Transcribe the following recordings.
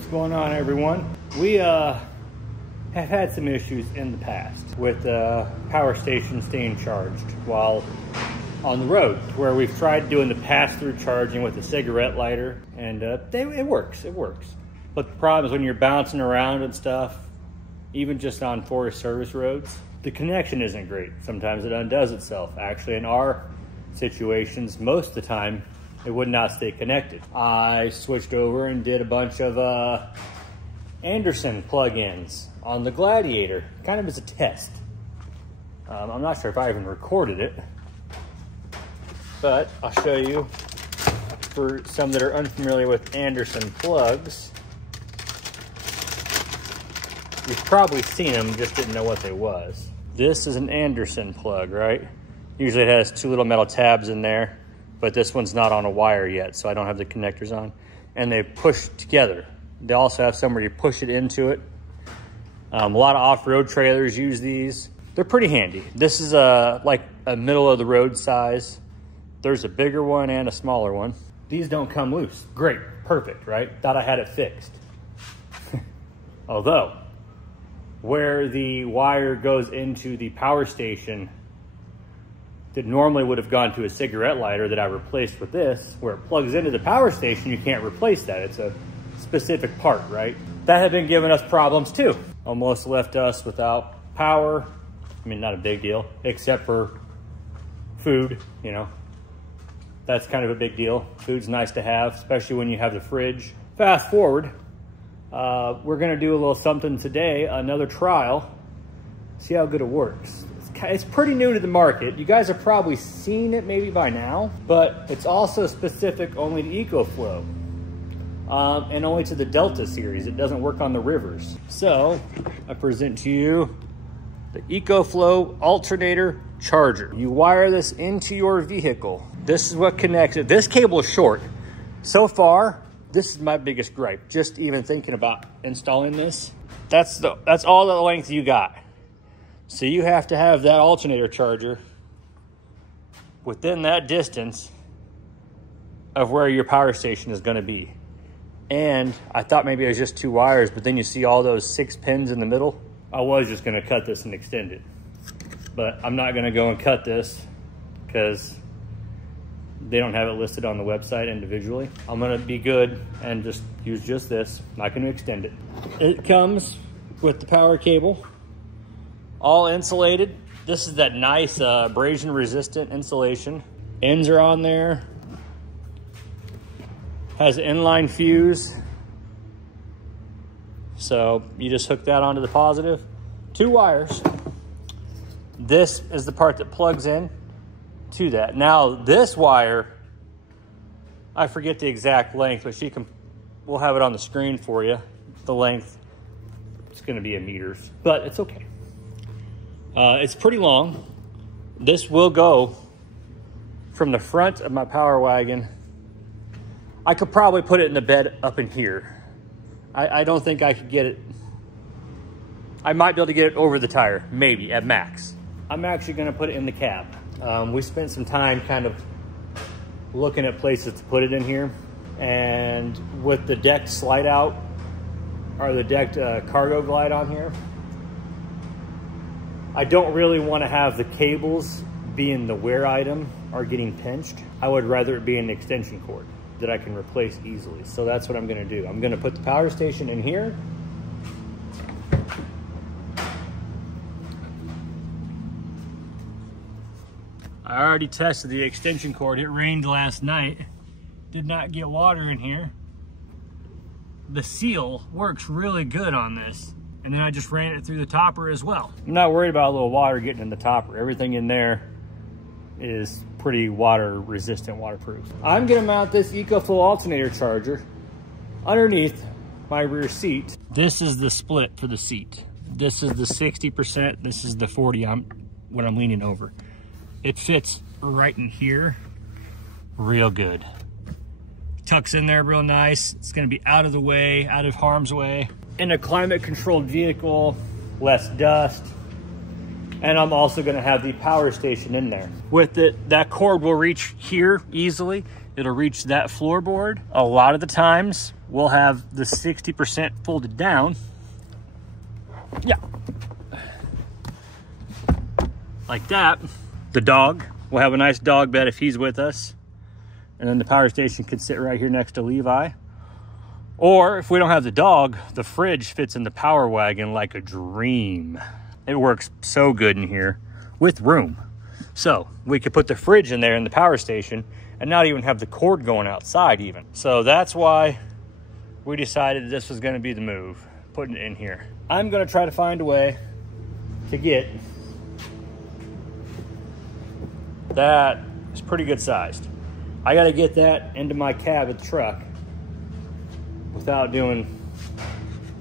What's going on, everyone? We have had some issues in the past with the power station staying charged while on the road, where we've tried doing the pass-through charging with a cigarette lighter, and it works. But the problem is when you're bouncing around and stuff, even just on Forest Service roads, the connection isn't great. Sometimes it undoes itself. Actually, in our situations, most of the time, it would not stay connected. I switched over and did a bunch of Anderson plugins on the Gladiator, kind of as a test. I'm not sure if I even recorded it, but I'll show you for some that are unfamiliar with Anderson plugs. You've probably seen them, just didn't know what they was. This is an Anderson plug, right? Usually it has two little metal tabs in there, but this one's not on a wire yet, so I don't have the connectors on. And they push together. They also have somewhere you push it into it. A lot of off-road trailers use these. They're pretty handy. This is like a middle of the road size. There's a bigger one and a smaller one. These don't come loose. Great, perfect, right? Thought I had it fixed. Although, where the wire goes into the power station that normally would have gone to a cigarette lighter that I replaced with this, where it plugs into the power station, you can't replace that. It's a specific part, right? That had been giving us problems too. Almost left us without power. I mean, not a big deal, except for food, you know. That's kind of a big deal. Food's nice to have, especially when you have the fridge. Fast forward, we're gonna do a little something today, another trial, see how good it works. It's pretty new to the market. You guys have probably seen it maybe by now, but it's also specific only to EcoFlow and only to the Delta series. It doesn't work on the rivers. So I present to you the ECOFLOW Alternator charger. You wire this into your vehicle. This is what connects it. This cable is short. So far, this is my biggest gripe. Just even thinking about installing this, that's all the length you got. So you have to have that alternator charger within that distance of where your power station is gonna be. And I thought maybe it was just 2 wires, but then you see all those 6 pins in the middle. I was just gonna cut this and extend it, but I'm not gonna go and cut this because they don't have it listed on the website individually. I'm gonna be good and just use just this, not gonna extend it. It comes with the power cable, all insulated. This is that nice abrasion resistant insulation. Ends are on there. Has an inline fuse. So you just hook that onto the positive. 2 wires. This is the part that plugs in to that. Now this wire, I forget the exact length, but we'll have it on the screen for you. The length, it's gonna be in meters, but it's okay. It's pretty long. This will go from the front of my power wagon. I could probably put it in the bed up in here. I don't think I could get it. I might be able to get it over the tire, maybe at max. I'm actually gonna put it in the cab. We spent some time kind of looking at places to put it in here. And with the decked slide out, or the decked cargo glide on here, I don't really want to have the cables being the wear item or getting pinched. I would rather it be an extension cord that I can replace easily. So that's what I'm gonna do. I'm gonna put the power station in here. I already tested the extension cord. It rained last night. Did not get water in here. The seal works really good on this. And then I just ran it through the topper as well. I'm not worried about a little water getting in the topper. Everything in there is pretty water resistant, waterproof. I'm gonna mount this ECOFLOW alternator charger underneath my rear seat. This is the split for the seat. This is the 60%, this is the 40 when I'm leaning over. It fits right in here, real good. Tucks in there real nice. It's gonna be out of the way, out of harm's way. In a climate controlled vehicle, less dust. And I'm also gonna have the power station in there. With it, that cord will reach here easily. It'll reach that floorboard. A lot of the times we'll have the 60% folded down. Yeah. Like that. The dog, we'll have a nice dog bed if he's with us. And then the power station can sit right here next to Levi. Or if we don't have the dog, the fridge fits in the power wagon like a dream. It works so good in here with room. So we could put the fridge in there in the power station and not even have the cord going outside even. So that's why we decided this was gonna be the move, putting it in here. I'm gonna try to find a way to get that is pretty good sized. I gotta get that into my cab of the truck without doing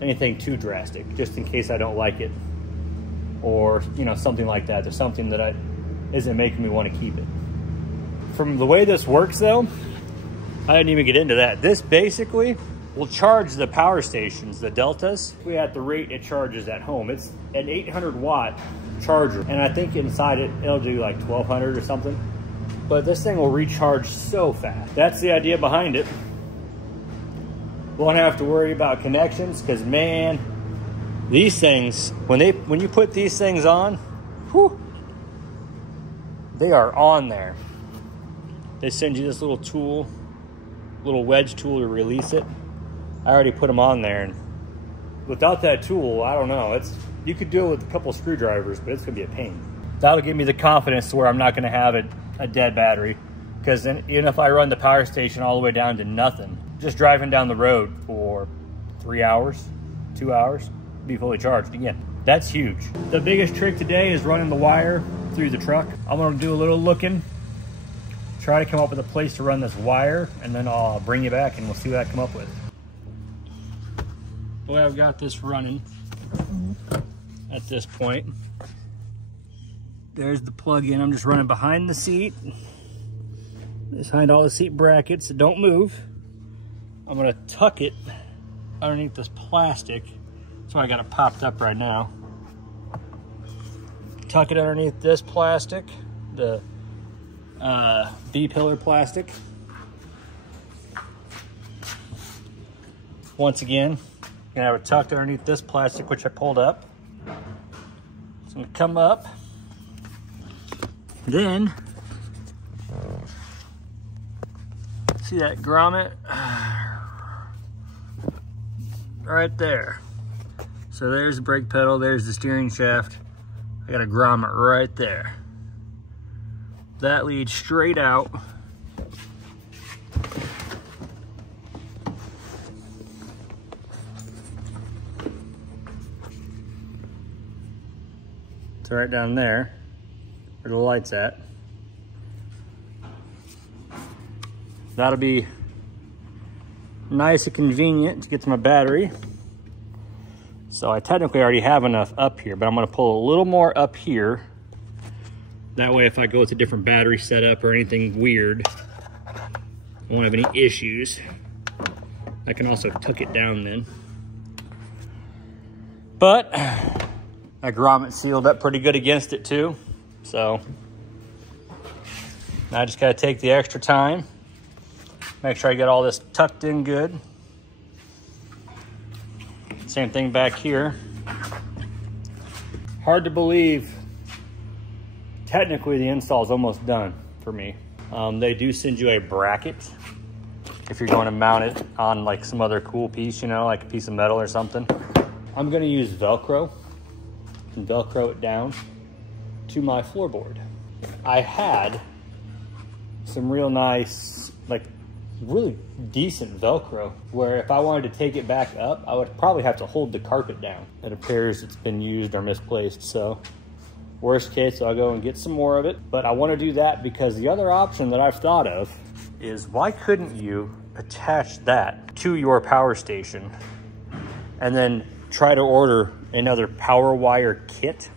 anything too drastic, just in case I don't like it. Or, you know, something like that. There's something that isn't making me want to keep it. From the way this works though, I didn't even get into that. This basically will charge the power stations, the Deltas. We at the rate it charges at home. It's an 800 watt charger. And I think inside it, it'll do like 1200 or something. But this thing will recharge so fast. That's the idea behind it. Won't have to worry about connections, because man, these things, when you put these things on, whew, they are on there. They send you this little tool, little wedge tool to release it. I already put them on there, and without that tool, I don't know. You could do it with a couple screwdrivers, but it's gonna be a pain. That'll give me the confidence to where I'm not gonna have a dead battery, because then even if I run the power station all the way down to nothing, just driving down the road for 3 hours, 2 hours, be fully charged again. That's huge. The biggest trick today is running the wire through the truck. I'm gonna do a little looking, try to come up with a place to run this wire, and then I'll bring you back and we'll see what I come up with. The way I've got this running at this point, there's the plug-in. I'm just running behind the seat, behind all the seat brackets that don't move. I'm gonna tuck it underneath this plastic. That's why I got it popped up right now. Tuck it underneath this plastic, the B-pillar plastic. Once again, I'm gonna have it tucked underneath this plastic, which I pulled up. It's gonna come up. Then, see that grommet? Right there. So there's the brake pedal, there's the steering shaft. I got a grommet right there. That leads straight out. It's right down there where the light's at. That'll be nice and convenient to get to my battery. So I technically already have enough up here, but I'm gonna pull a little more up here. That way if I go with a different battery setup or anything weird, I won't have any issues. I can also tuck it down then. But my grommet sealed up pretty good against it too. So now I just gotta take the extra time, make sure I get all this tucked in good. Same thing back here. Hard to believe, technically the install is almost done for me. They do send you a bracket if you're going to mount it on like some other cool piece, you know, like a piece of metal or something. I'm gonna use Velcro and Velcro it down to my floorboard. I had some real nice, like really decent Velcro, where if I wanted to take it back up, I would probably have to hold the carpet down. It appears it's been used or misplaced, so worst case, I'll go and get some more of it. But I want to do that because the other option that I've thought of is, why couldn't you attach that to your power station and then try to order another power wire kit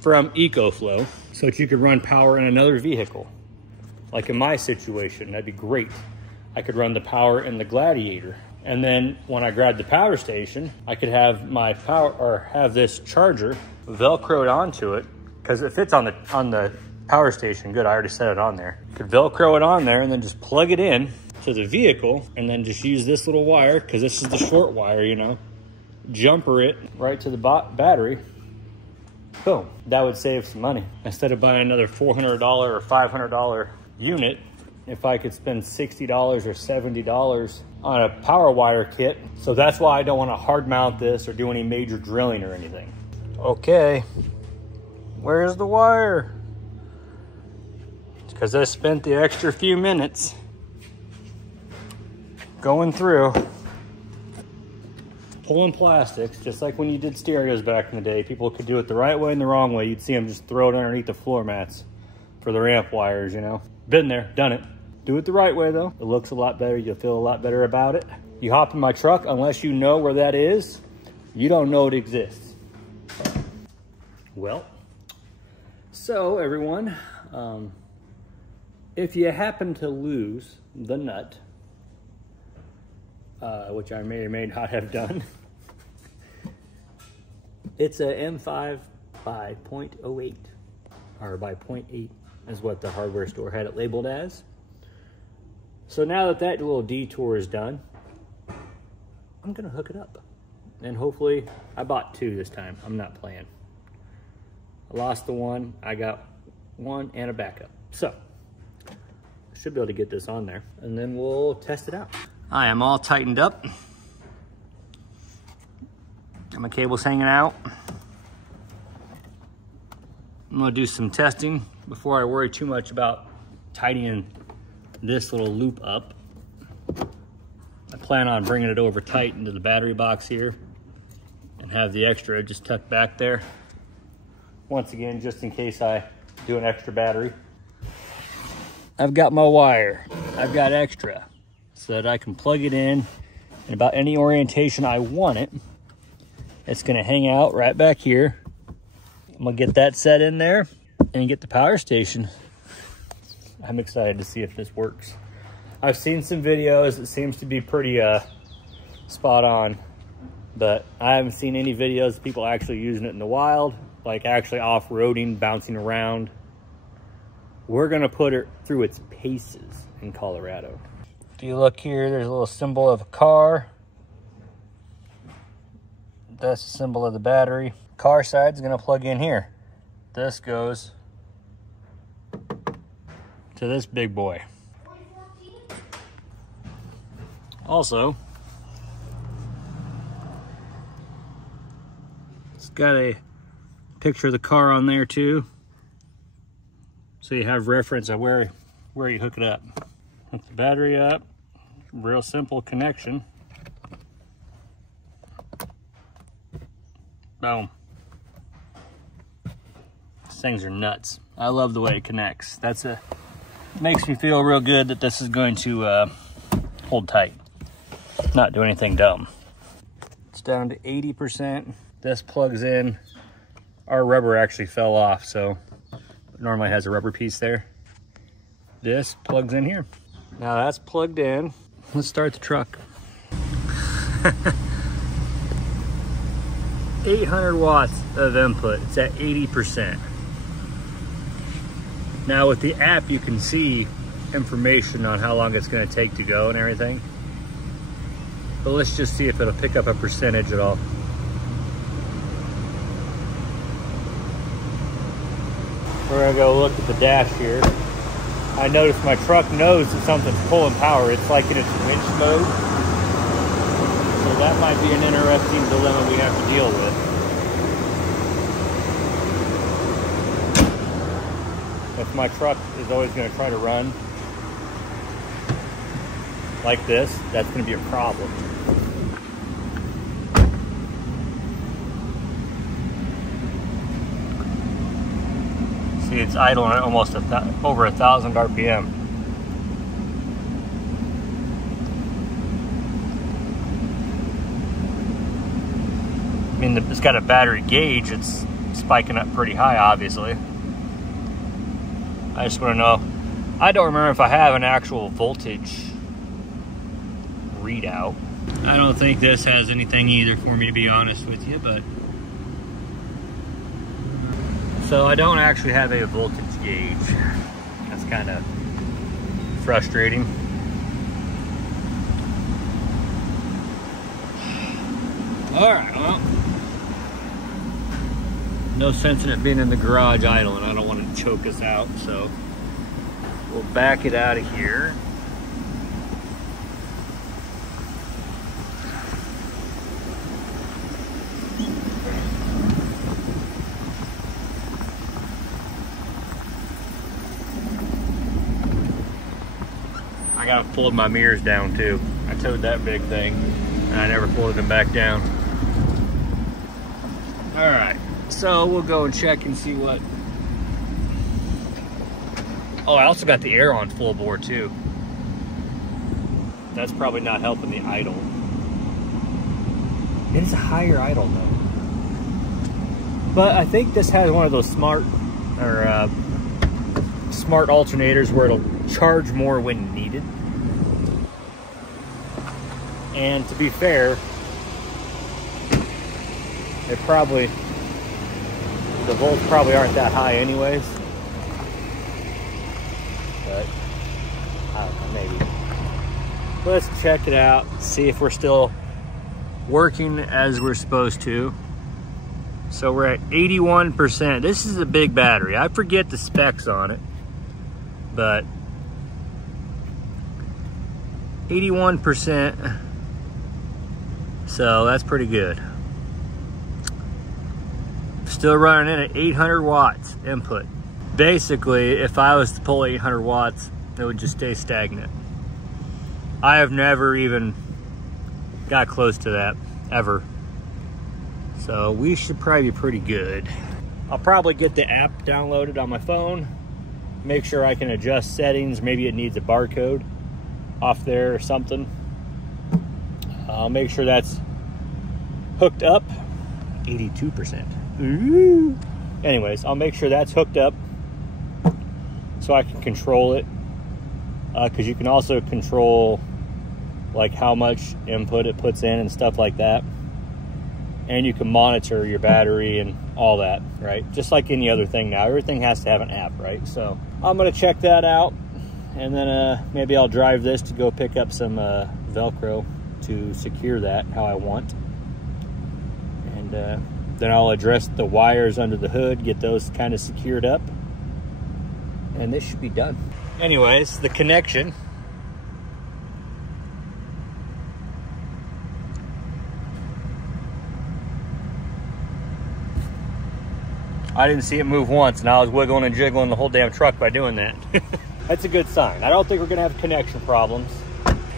from EcoFlow so that you could run power in another vehicle? Like in my situation, that'd be great. I could run the power in the Gladiator. And then when I grab the power station, I could have my power, or have this charger Velcroed onto it, because it fits on the power station. Good, I already set it on there. You could Velcro it on there and then just plug it in to the vehicle and then just use this little wire, because this is the short wire, you know, jumper it right to the battery. Boom. That would save some money. Instead of buying another $400 or $500 unit, if I could spend $60 or $70 on a power wire kit. So that's why I don't want to hard mount this or do any major drilling or anything. Okay, where's the wire? It's because I spent the extra few minutes going through pulling plastics, just like when you did stereos back in the day. People could do it the right way and the wrong way. You'd see them just throw it underneath the floor mats for their amp wires, you know. Been there, done it. Do it the right way though. It looks a lot better. You'll feel a lot better about it. You hop in my truck, unless you know where that is, you don't know it exists. Well, so everyone, if you happen to lose the nut, which I may or may not have done, it's a M5 by 0.08, or by 0.8 is what the hardware store had it labeled as. So now that that little detour is done, I'm gonna hook it up. And hopefully, I bought two this time. I'm not playing. I lost the one, I got one and a backup. So, I should be able to get this on there and then we'll test it out. I am all tightened up. Got my cables hanging out. I'm gonna do some testing before I worry too much about tightening this little loop up. I plan on bringing it over tight into the battery box here and have the extra just tucked back there. Once again, just in case I do an extra battery. I've got my wire. I've got extra so that I can plug it in about any orientation I want it. It's gonna hang out right back here. I'm gonna get that set in there and get the power station. I'm excited to see if this works. I've seen some videos. It seems to be pretty spot on, but I haven't seen any videos of people actually using it in the wild, like actually off-roading, bouncing around. We're gonna put it through its paces in Colorado. If you look here, there's a little symbol of a car. That's the symbol of the battery. Car side's gonna plug in here. This goes to this big boy. Also, it's got a picture of the car on there too, so you have reference of where you hook it up. Hook the battery up, real simple connection. Boom. These things are nuts. I love the way it connects. Makes me feel real good that this is going to hold tight, not do anything dumb. It's down to 80%. This plugs in. Our rubber actually fell off, so it normally has a rubber piece there. This plugs in here. Now that's plugged in. Let's start the truck. 800 watts of input. It's at 80%. Now with the app, you can see information on how long it's going to take to go and everything. But let's just see if it'll pick up a percentage at all. We're gonna go look at the dash here. I noticed my truck knows that something's pulling power. It's like in its winch mode. So that might be an interesting dilemma we have to deal with. If my truck is always gonna try to run like this, that's gonna be a problem. See, it's idling at almost over 1,000 RPM. I mean, it's got a battery gauge. It's spiking up pretty high, obviously. I just want to know. I don't remember if I have an actual voltage readout. I don't think this has anything either, for me to be honest with you, but so I don't actually have a voltage gauge. That's kind of frustrating. All right, well, no sense in it being in the garage idling. I don't want to choke us out, so we'll back it out of here. I gotta fold my mirrors down too. I towed that big thing and I never folded them back down. All right, so we'll go and check and see what. Oh, I also got the air on full bore too. That's probably not helping the idle. It's a higher idle though. But I think this has one of those smart alternators where it'll charge more when needed. And to be fair, the volts probably aren't that high anyways. But I don't know, maybe. Let's check it out, see if we're still working as we're supposed to. So we're at 81%. This is a big battery. I forget the specs on it, but 81%. So that's pretty good. Still running in at 800 watts input. Basically, if I was to pull 800 watts, it would just stay stagnant. I have never even got close to that, ever. So we should probably be pretty good. I'll probably get the app downloaded on my phone, make sure I can adjust settings. Maybe it needs a barcode off there or something. I'll make sure that's hooked up. 82%. Ooh. Anyways, I'll make sure that's hooked up so I can control it. Because you can also control like how much input it puts in and stuff like that. And you can monitor your battery and all that, right? Just like any other thing now, everything has to have an app, right? So I'm gonna check that out, and then maybe I'll drive this to go pick up some Velcro to secure that how I want. And then I'll address the wires under the hood, get those kind of secured up, and this should be done. Anyways, the connection. I didn't see it move once, and I was wiggling and jiggling the whole damn truck by doing that. That's a good sign. I don't think we're gonna have connection problems.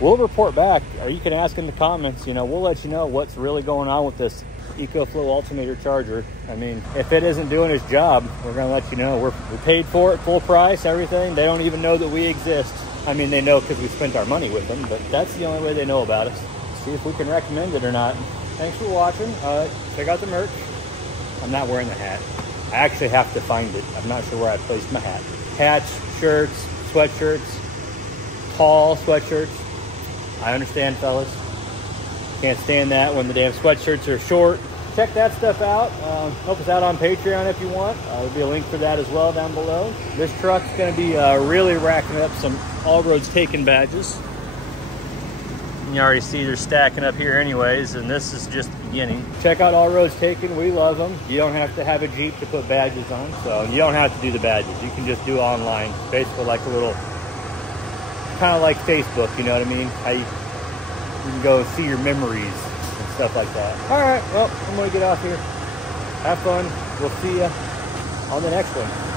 We'll report back, or you can ask in the comments, you know, we'll let you know what's really going on with this ECOFLOW Alternator charger. I mean, if it isn't doing its job, we're gonna let you know. We paid for it, full price, everything. They don't even know that we exist. I mean, they know because we spent our money with them, but that's the only way they know about us. See if we can recommend it or not. Thanks for watching. Check out the merch. I'm not wearing the hat. I actually have to find it. I'm not sure where I placed my hat. Hats, shirts, sweatshirts, tall sweatshirts. I understand, fellas. Can't stand that when the damn sweatshirts are short. Check that stuff out. Help us out on Patreon if you want. There'll be a link for that as well down below. This truck's gonna be really racking up some All Roads Taken badges. You already see they're stacking up here anyways, and this is just the beginning. Check out All Roads Taken, we love them. You don't have to have a Jeep to put badges on, so you don't have to do the badges. You can just do online, basically like a little, kind of like Facebook, you know what I mean? How you can go see your memories and stuff like that. All right, well, I'm gonna get off here. Have fun, we'll see you on the next one.